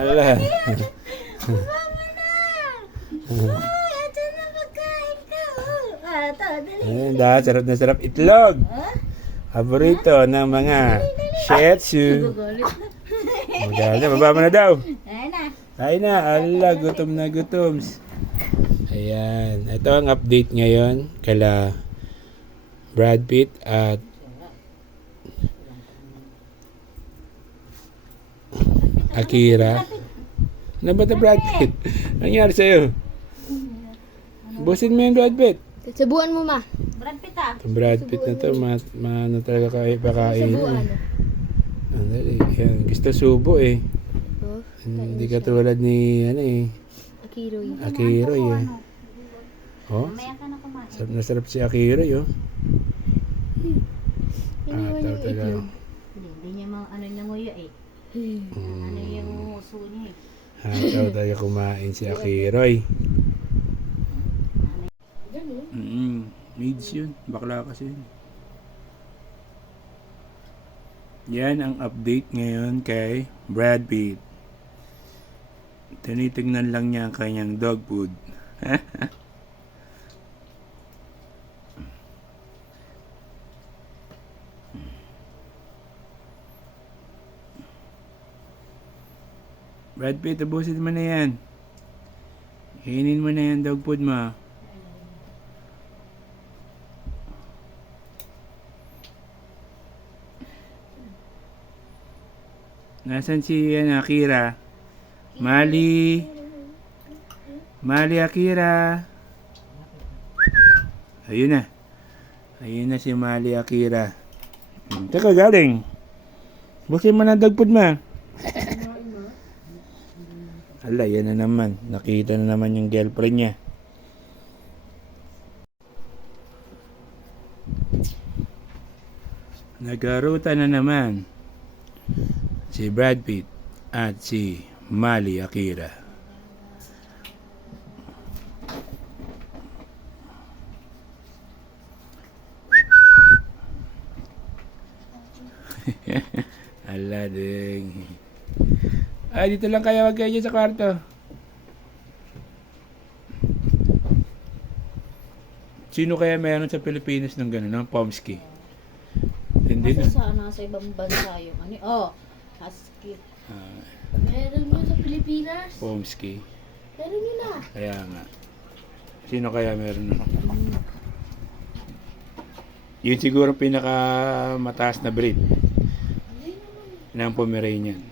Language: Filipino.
Ala. Mama na! Ay, ito na pagkain ka. Ito, dali. Ayan, sarap na sarap itlog. Paborito ng mga Shih Tzu. Magaling, baba mo na daw. Ayan na. Kain na, ala, gutom na gutom. Ayan, ito ang update ngayon kala Brad Pitt at Akira. Ano ba ito, Brad Pitt? Nangyari sa'yo? Busin mo yung Brad Pitt. Subuan mo, ma. Brad Pitt ah. Itong Brad Pitt na to, ano talaga pakain. Subuan. Andali, yan. Gusto subo eh. Oh, Hindi ka tulad ni, Akiro yun. Akira eh. Oh, Mamaya ka na kumain. sarap na sarap si Akira yun. Iniwan yung Taga. itlog. Hindi niya ano niya nguyo eh. Ano yung uso niya eh. Hataw tayo kumain si Akira eh. Maids yun. Bakla kasi yun. Yan ang update ngayon kay Brad Pitt. Tinitignan lang niya ang kanyang dog food. Brad Pitt, ubusin mo na yan. Kainin mo na yan dog food mo. Nasaan si Akira? Mali. Mali Akira. Ayun na. Ayun na si Mali Akira. Teka, galing. Bukin mo na dagpod ma. Ala, yan na naman. Nakita na naman yung girlfriend niya. Nagaruta na naman si Brad Pitt at si Mali Akira. Ala ding. Ay, dito lang kaya wag kayo dyan sa kwarto. Sino kaya meron sa Pilipinas ng gano'n, ng Pomsky? Hindi na. Kasi sa nasa ibang bansa yung ano. Oh, husky. Meron yun sa Pilipinas. Pomsky. Meron yun ah. Kaya nga. Sino kaya meron nun? Yun siguro pinaka mataas na breed ng Pomeranian.